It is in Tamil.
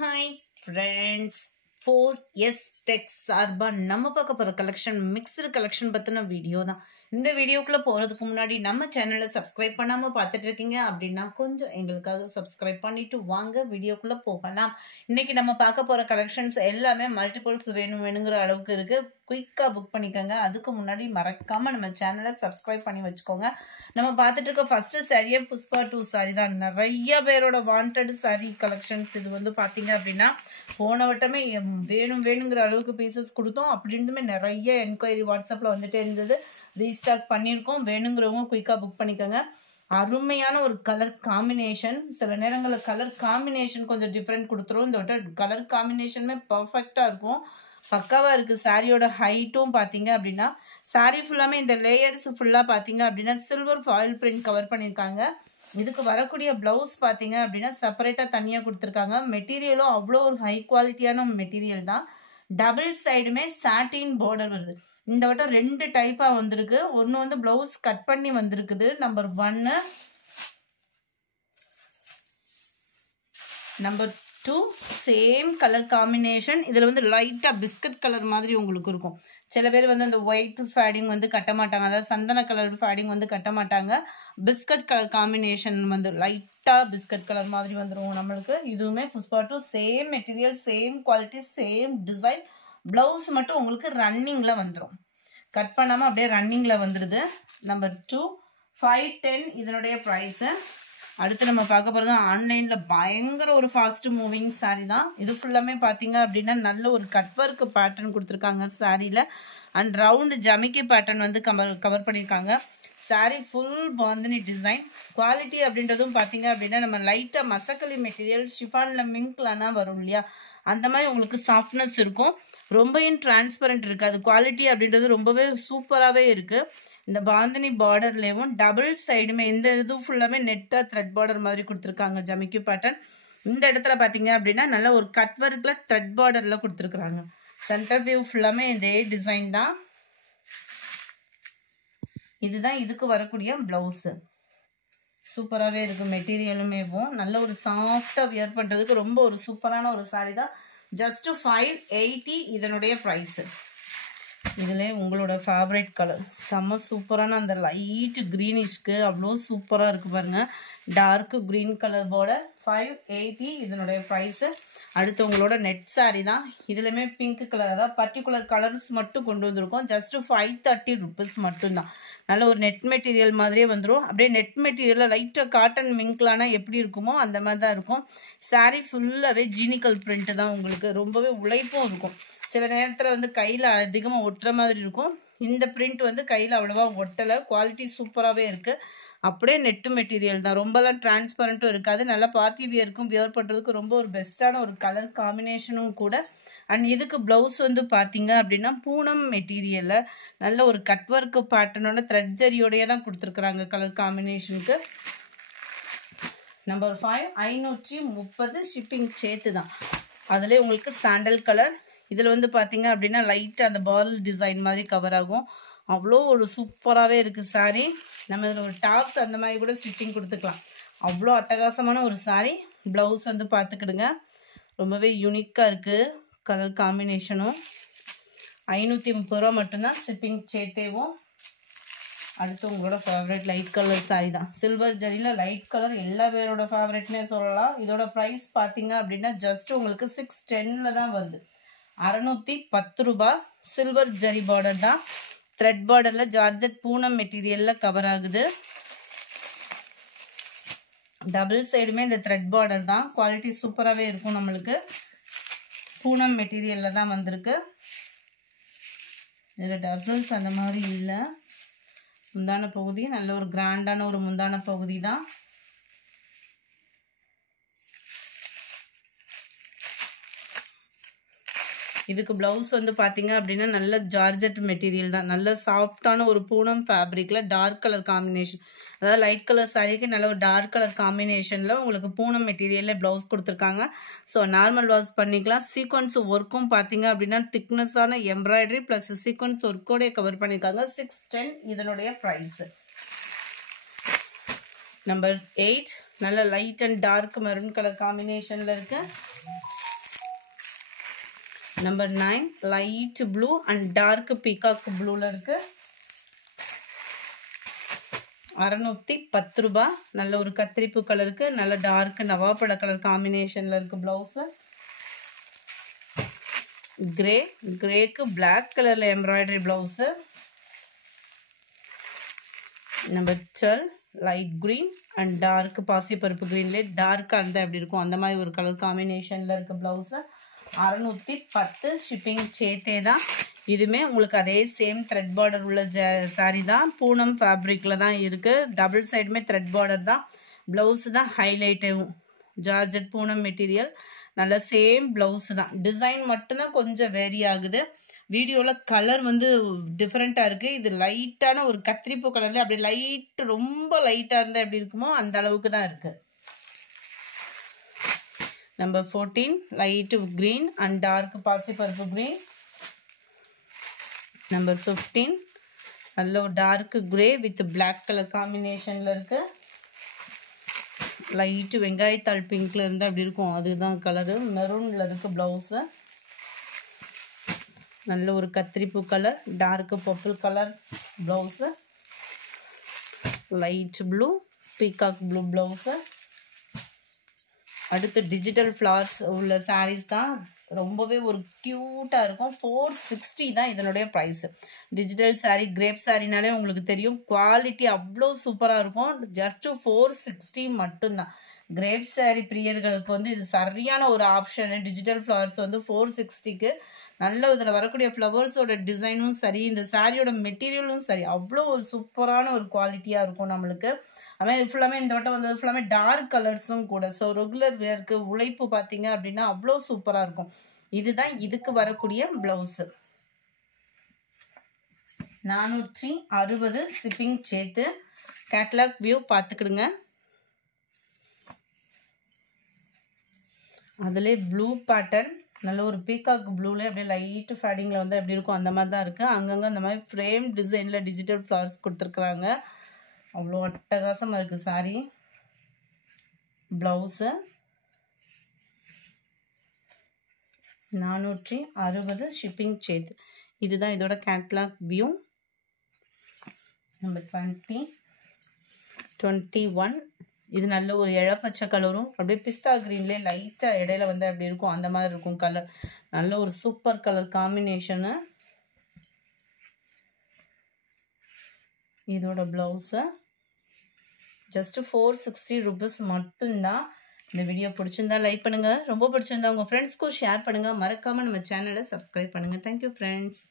Hi friends, 4S Tech சார்பா நம்ம பார்க்க போற கலெக்ஷன் மிக்ஸ்டு கலெக்ஷன் பத்தின வீடியோ தான். இந்த வீடியோக்குள்ள போறதுக்கு முன்னாடி நம்ம சேனலை சப்ஸ்கிரைப் பண்ணாம பார்த்துட்டு இருக்கீங்க அப்படின்னா கொஞ்சம் எங்களுக்காக சப்ஸ்கிரைப் பண்ணிட்டு வாங்க வீடியோக்குள்ள போகலாம். இன்னைக்கு நம்ம பார்க்க போற கலெக்ஷன்ஸ் எல்லாமே மல்டிபிள்ஸ் வேணுங்கிற அளவுக்கு இருக்கு. குயிக்கா புக் பண்ணிக்கோங்க. அதுக்கு முன்னாடி மறக்காம நம்ம சேனலை சப்ஸ்கிரைப் பண்ணி வச்சுக்கோங்க. நம்ம பார்த்துட்டு இருக்க ஃபர்ஸ்ட் சாரியே புஷ்பா 2 சாரி தான். நிறைய பேரோட வாண்டட் சாரி கலெக்ஷன்ஸ் இது வந்து பாத்தீங்க அப்படின்னா போன வட்டமே வேணுங்கிற அளவுக்கு பீசஸ் கொடுத்தோம். அப்படி இருந்துமே நிறைய என்கொயரி வாட்ஸ்அப்ல வந்துட்டே இருந்தது. ரீஸ்டாக் பண்ணியிருக்கோம். வேணுங்கிறவங்க குயிக்கா புக் பண்ணிக்கோங்க. அருமையான ஒரு கலர் காம்பினேஷன். சில நேரங்களில் கலர் காம்பினேஷன் கொஞ்சம் டிஃப்ரெண்ட் கொடுத்துரும். இந்த வட்டம் கலர் காம்பினேஷனுமே பர்ஃபெக்டா இருக்கும். பக்காவா இருக்கு. சாரியோட ஹைட்டும் பாத்தீங்க அப்படின்னா சாரி ஃபுல்லாமே இந்த லேயர்ஸ் ஃபுல்லா பாத்தீங்க அப்படின்னா சில்வர் ஃபாயில் பிரிண்ட் கவர் பண்ணிருக்காங்க. இதுக்கு வரக்கூடிய பிளவுஸ் பாத்தீங்க அப்படின்னா செப்பரேட்டா தனியா கொடுத்துருக்காங்க. மெட்டீரியலும் அவ்வளோ ஒரு ஹை குவாலிட்டியான மெட்டீரியல் தான். டபுள் சைடுமே சாட்டின் பார்டர் வருது. இந்த வட்டம் 2 டைப்பா வந்திருக்கு. ஒன்னு வந்து பிளவுஸ் கட் பண்ணி வந்திருக்குது. Number 1. Number 2 same colour combination. இதுல வந்து லைட்டா பிஸ்கட் கலர் மாதிரி உங்களுக்கு இருக்கும். சில பேர் வந்து அந்த ஒயிட் ஃபேடிங் வந்து கட்ட மாட்டாங்க. அதாவது சந்தன கலர் ஃபேடிங் வந்து கட்ட மாட்டாங்க. பிஸ்கட் கலர் காம்பினேஷன் வந்து லைட்டா பிஸ்கட் கலர் மாதிரி வந்துடும் நம்மளுக்கு. இதுவுமே Pushpa 2 same material, same quality, same design. Blouse மட்டும் உங்களுக்கு ரன்னிங்ல வந்துடும். கட் பண்ணாம அப்படியே ரன்னிங்ல வந்துடுது. நம்பர் 2 510 இதனுடைய பிரைஸ். அடுத்து நம்ம பார்க்க போறது ஆன்லைன்ல பயங்கர ஒரு ஃபாஸ்ட் மூவிங் சாரி தான். இது ஃபுல்லாமே பாத்தீங்க அப்படின்னா நல்ல ஒரு கட் ஒர்க் பேட்டர்ன் கொடுத்துருக்காங்க சாரியில. அண்ட் ரவுண்ட் ஜமிக்கி பேட்டர்ன் வந்து கவர் பண்ணியிருக்காங்க. Sorry full bandhani design. Quality அப்படின்றதும் பாத்தீங்க அப்படின்னா நம்ம லைட்டா மசக்கலி மெட்டீரியல் ஷிஃபான்ல மிங்க்லனா வரும் இல்லையா, அந்த மாதிரி உங்களுக்கு சாஃப்ட்னஸ் இருக்கும். ரொம்பவும் டிரான்ஸ்பரண்ட் இருக்காது. குவாலிட்டி அப்படின்றது ரொம்பவே சூப்பராகவே இருக்கு. இந்த பாந்தினி பார்டர்லேயும் டபுள் சைடுமே இந்த இது ஃபுல்லாமே நெட்டா த்ரெட் பார்டர் மாதிரி கொடுத்துருக்காங்க ஜமிக்கி பேட்டர்ன். இந்த இடத்துல பார்த்தீங்க அப்படின்னா நல்ல ஒரு கட் ஒர்க்ல த்ரெட் பார்டர்ல கொடுத்துருக்குறாங்க. சென்டர் வியூ ஃபுல்லாமே இதே டிசைன் தான். இதுதான் இதுக்கு வரக்கூடிய பிளவுஸ். சூப்பராகவே இருக்கு. மெட்டீரியலுமேவும் நல்ல ஒரு சாஃப்டா வியர் பண்றதுக்கு ரொம்ப ஒரு சூப்பரான ஒரு சாரி தான். ஜஸ்ட் 580 இதனுடைய பிரைஸ். இதுல உங்களோட ஃபேவரட் கலர் செம்ம சூப்பரான அந்த லைட் கிரீனிஷ்க்கு அவ்வளோ சூப்பரா இருக்கு பாருங்க. Dark green colour border. 580 இதனுடைய பிரைஸ். அடுத்து உங்களோட நெட் சாரி தான். இதுலயுமே பிங்க் கலர், அதாவது பர்டிகுலர் கலர்ஸ் மட்டும் கொண்டு வந்திருக்கோம். ஜஸ்ட் 530 ருபீஸ் மட்டும்தான். நல்ல ஒரு நெட் மெட்டீரியல் மாதிரியே வந்துடும். அப்படியே நெட் மெட்டீரியல்ல லைட்டா காட்டன் மிங்க்லானா எப்படி இருக்குமோ அந்த மாதிரி தான் இருக்கும். சாரி ஃபுல்லாவே ஜீனிக்கல் பிரிண்ட் தான். உங்களுக்கு ரொம்பவே உழைப்பும் இருக்கும். சில நேரத்தில் வந்து கையில் அதிகமாக ஒட்டுற மாதிரி இருக்கும். இந்த பிரிண்ட் வந்து கையில் அவ்வளோவா ஒட்டலை. குவாலிட்டி சூப்பராகவே இருக்குது. அப்படியே நெட்டு மெட்டீரியல் தான். ரொம்பலாம் டிரான்ஸ்பரண்ட்டும் இருக்காது. நல்லா பார்ட்டி வியருக்கும் வியர் பண்ணுறதுக்கு ரொம்ப ஒரு பெஸ்ட்டான ஒரு கலர் காம்பினேஷனும் கூட. அண்ட் இதுக்கு ப்ளவுஸ் வந்து பார்த்தீங்க அப்படின்னா பூனம் மெட்டீரியலில் நல்ல ஒரு கட் ஒர்க் பேட்டர்னோட த்ரெட் ஜரியோடையே தான் கொடுத்துருக்குறாங்க கலர் காம்பினேஷனுக்கு. நம்பர் 5 530 ஷிப்பிங் சேர்த்து தான். அதிலே உங்களுக்கு சாண்டல் கலர். இதில் வந்து பார்த்தீங்க அப்படின்னா லைட்டாக அந்த பால் டிசைன் மாதிரி கவர் ஆகும். அவ்வளோ ஒரு சூப்பராகவே இருக்குது சாரீ. நம்ம இதில் ஒரு டாப்ஸ் அந்த மாதிரி கூட ஸ்டிச்சிங் கொடுத்துக்கலாம். அவ்வளோ அட்டகாசமான ஒரு சாரீ. ப்ளவுஸ் வந்து பார்த்துக்கிடுங்க. ரொம்பவே யூனிக்காக இருக்குது கலர் காம்பினேஷனும். 530 ரூபா மட்டும்தான் ஷிப்பிங் சேர்த்தேவும். அடுத்து உங்களோட ஃபேவரட் லைட் கலர் சாரி தான். சில்வர் ஜரியில் லைட் கலர் எல்லா பேரோட ஃபேவரட்னே சொல்லலாம். இதோட ப்ரைஸ் பார்த்தீங்க அப்படின்னா ஜஸ்ட் உங்களுக்கு 610 தான் வருது. 610 ரூபா. சில்வர் ஜரி பார்டர் தான். த்ரெட் பார்டர்ல ஜார்ஜெட் பூனம் மெட்டீரியல்ல கவர் ஆகுது. டபுள் சைடுமே இந்த த்ரெட் பார்டர் தான். குவாலிட்டி சூப்பராகவே இருக்கும். நம்மளுக்கு பூனம் மெட்டீரியல்ல தான் வந்திருக்கு. இதில் டசல்ஸ் அந்த மாதிரி இல்லை. முந்தான பகுதி நல்ல ஒரு கிராண்டான ஒரு முந்தான பகுதி தான். இதுக்கு பிளவுஸ் வந்து பார்த்தீங்க அப்படின்னா நல்ல ஜார்ஜெட் மெட்டீரியல் தான். நல்ல சாஃப்டான ஒரு பூனம் ஃபேப்ரிக்ல டார்க் கலர் காம்பினேஷன், அதாவது லைட் கலர் சாரிக்கு நல்ல ஒரு டார்க் கலர் காம்பினேஷன்ல உங்களுக்கு பூனம் மெட்டீரியல்ல பிளவுஸ் கொடுத்துருக்காங்க. ஸோ நார்மல் வாஷ் பண்ணிக்கலாம். சீக்வன்ஸ் ஒர்க்கும் பார்த்தீங்க அப்படின்னா திக்னஸான எம்ப்ராய்டரி பிளஸ் சீக்வன்ஸ் ஒர்க்கோட கவர் பண்ணியிருக்காங்க. 610 இதனுடைய ப்ரைஸ். நம்பர் 8 நல்ல light and dark maroon colour காம்பினேஷன்ல இருக்கு. Number 9 light blue and dark peacock ப்ளூவில் இருக்குது. 610 ரூபாய். நல்ல ஒரு கத்திரிப்பு கலருக்கு நல்ல டார்க் நவாப்பழ கலர் காம்பினேஷனில் இருக்குது ப்ளவுஸு. கிரேக்கு பிளாக் கலரில் embroidery blouse. Number 12 light green and dark பாசிப்பருப்பு க்ரீன்லேயே டார்க்காக இருந்தால் எப்படி இருக்கும் அந்த மாதிரி ஒரு கலர் காம்பினேஷனில் இருக்குது ப்ளவுஸு. 610 ஷிப்பிங் சேர்த்தே தான். இதுவுமே உங்களுக்கு அதே சேம் த்ரெட் பார்டர் உள்ள சாரீ தான். பூனம் ஃபேப்ரிக்கில் தான் இருக்குது. டபுள் சைடுமே த்ரெட் பார்டர் தான். ப்ளவுஸு தான் ஹைலைட்டும். Georgette Poonam material. நல்ல சேம் ப்ளவுஸு தான். டிசைன் மட்டும்தான் கொஞ்சம் வேரி ஆகுது. வீடியோவில் கலர் வந்து டிஃப்ரெண்ட்டாக இருக்குது. இது லைட்டான ஒரு கத்திரிப்பு கலரில் அப்படி லைட்டு ரொம்ப லைட்டாக இருந்தால் எப்படி இருக்குமோ அந்த அளவுக்கு தான் இருக்குது. Number 14 light green and dark பாசிப்பருப்பு க்ரீன். நம்பர் 15 நல்ல ஒரு dark grey with black colour காம்பினேஷனில் இருக்குது. லைட்டு வெங்காயத்தாள் பிங்க்கில் இருந்தால் அப்படி இருக்கும் அதுதான் கலரு. மெரூனில் இருக்குது ப்ளவுஸு. நல்ல ஒரு கத்திரிப்பு colour dark purple colour blouse. Light blue peacock blue blouse. அடுத்து டிஜிட்டல் ஃப்ளவர்ஸ் உள்ள சாரீஸ் தான். ரொம்பவே ஒரு க்யூட்டாக இருக்கும். 460 தான் இதனுடைய ப்ரைஸு. டிஜிட்டல் சாரீ கிரேப் சாரீனாலே உங்களுக்கு தெரியும் குவாலிட்டி அவ்வளோ சூப்பராக இருக்கும். ஜஸ்ட்டு 460 மட்டும்தான். கிரேப் சாரீ பிரியர்களுக்கு வந்து இது சரியான ஒரு ஆப்ஷனு. டிஜிட்டல் ஃப்ளவர்ஸ் வந்து 460க்கு நல்ல இதில் வரக்கூடிய ஃப்ளவர்ஸோட டிசைனும் சரி இந்த சாரியோட மெட்டீரியலும் சரி அவ்வளோ ஒரு சூப்பரான ஒரு குவாலிட்டியாக இருக்கும் நம்மளுக்கு. அதுமாதிரி ஃபுல்லாமே இந்த வட்டம் வந்தது ஃபுல்லாமே டார்க் கலர்ஸும் கூட. ஸோ ரெகுலர் வேர்க்கு உழைப்பு பார்த்தீங்க அப்படின்னா அவ்வளோ சூப்பராக இருக்கும். இதுதான் இதுக்கு வரக்கூடிய ப்ளவுஸு. 460 ஷிப்பிங் சேர்த்து. கேட்லாக் வியூ பார்த்துக்கிடுங்க. அதிலே ப்ளூ பேட்டர்ன் நல்ல ஒரு பீகாக் ப்ளூவில் அப்படியே லைட்டு ஃபேடிங்கில் வந்து எப்படி இருக்கும் அந்த மாதிரி தான் இருக்குது. அங்கங்கே அந்த மாதிரி ஃப்ரேம் டிசைனில் டிஜிட்டல் ஃப்ளவர்ஸ் கொடுத்துருக்குறாங்க. அவ்வளோ அட்டகாசமாக இருக்குது சாரீ. ப்ளவுஸு 460 ஷிப்பிங் சேர்த்து. இதுதான் இதோட கேட்லாக் வியூ. நம்பர் 20 21 இது நல்ல ஒரு இளப்பச்சை கலரும் அப்படியே பிஸ்தா க்ரீன்லேயே லைட்டாக இடையில வந்து அப்படி இருக்கும் அந்த மாதிரி இருக்கும் கலர். நல்ல ஒரு சூப்பர் கலர் காம்பினேஷனு. இதோட ப்ளவுஸு ஜஸ்ட்டு 460 rupees மட்டும்தான். இந்த வீடியோ பிடிச்சிருந்தா லைக் பண்ணுங்கள். ரொம்ப பிடிச்சிருந்தா உங்கள் ஃப்ரெண்ட்ஸ்க்கும் ஷேர் பண்ணுங்கள். மறக்காமல் நம்ம சேனலை சப்ஸ்கிரைப் பண்ணுங்கள். Thank you friends.